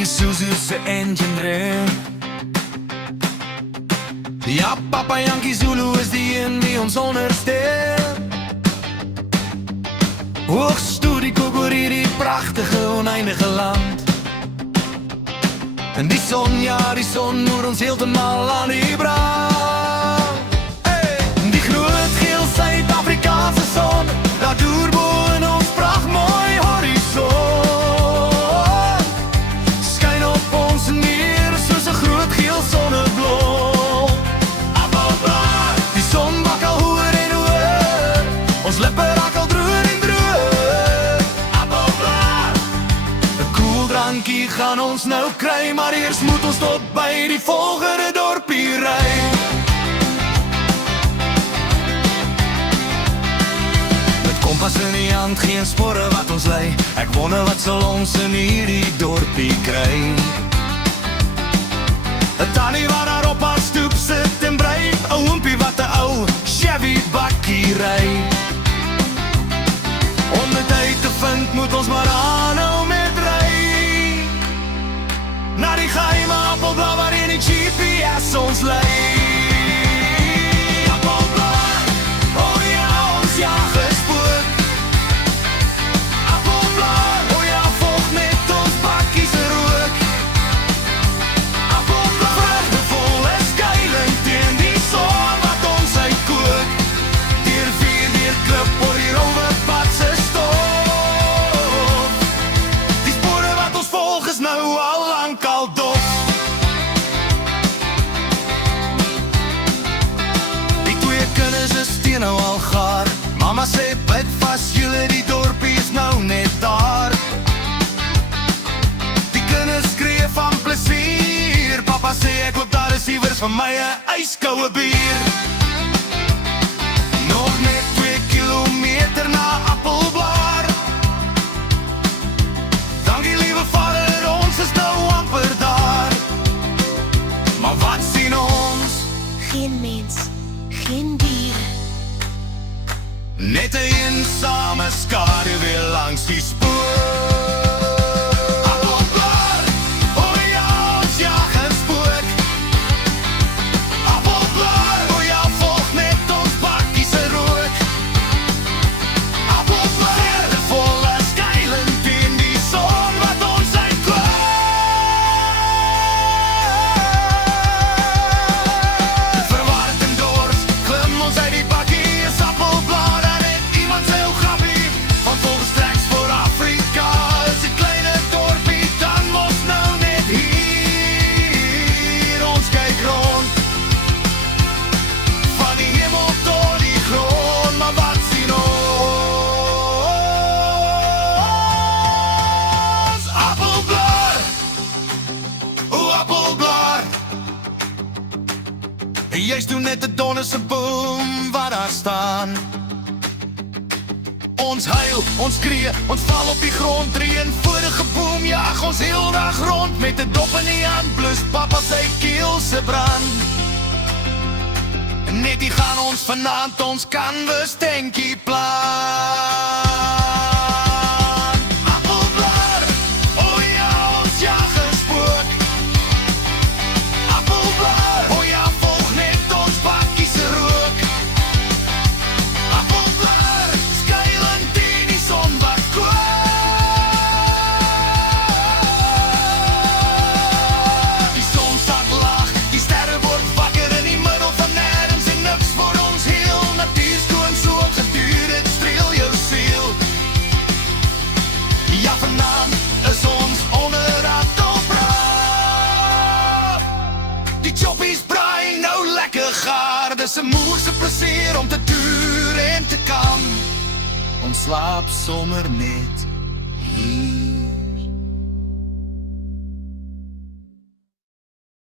Isuzu's engine dream. Ja, Papa Yankee Zulu is die een die ons ondersteun. Hoogstoe die Kokorrie, die prachtige oneindige land. En die son, ja die son moet ons heeltemal aan die brand. Hey! Die groot geel Suid-Afrikaanse son, daar deur bo in ons pracht mooi horizon. Skyn op ons neer soos 'n groot geel sonneblom. Appelblad, die son bak al hoër en hoër, ons lippe raak al droër en droër. Appelblad, 'n koel drankie gaan ons nou kry, maar eers moet ons tot by die volgende dorpie ry. Kompas in die hand, geen spore wat ons lei. Ek wonder wat sal ons in hierdie dorpie kry. 'n Tannie wat daar op haar stoep sit en brei, 'n oompie wat 'n ou Chevy bakkie ry. Om dit uit te vind moet ons maar aanhou met ry. Na die geheime appelblad waarin die GPS ons lei. Appelblad, oh ja, ons jagerspoor. Appelblad, oh ja, volg met ons bakkies rook. Appelblad, vreugdevolle skuilend teen die son wat ons uitkook. Deur vier, deur klip oor die rowwe pad se stof. Die spore wat ons volg is nou al lank al dof. Die twee kinders is teen nou al gaar. Mama sê byt vas julle, die dorpie is nou net daar. Die kinders skree van plesier. Papa sê ek hoop daar is iewers vir my 'n yskoue bier. Nog net 2 kilometer na Appelblad. Dankie liewe Vader, ons is nou amper daar. Maar wat sien ons? Geen mens, geen dier. Net 'n eensame skadu weer langs die spoor. Appelblad, oh ja, ons jagerspook. Appelblad, oh ja, volg met ons bakkies rook. Appelblad, vreugdevolle skuilend teen die son wat ons uitkook. Verward en dors, klim ons uit die bakkie, is Appelblad. Iemand sê hoe grappie, want volgens treks voor Afrika is die kleine dorpie dan mos nou net hier. Ons kyk rond, van die hemel tot die grond, maar wat sien ons? Appelblad, o Appelblad. Jy's toe net 'n donderse boom wat daar staan. Ons huil, ons skree, ons val op die grond. Reën vorige boom, jaag ons heel dag rond. Met 'n dop in die hand, blus papa sy keel se brand. Net die gaan ons vanaand ons canvas tankie plan. Appelblad, oh ja, ons jagerspook. Appelblad, oh ja, volg net ons bakkies rook. Appelblad, skuilend teen die son wat kook. Die son staat laag, die sterre word wakker in die middel van nêrens en niks vir ons heel. Natuur skoon so ongeduur, dit streel jou siel. Ja, vanaand is ons onder Appelblad. Die choppies braai nou lekker gaar. Dis 'n moerse plesier om te tuur en te kam. Ons slaap sommer net hier.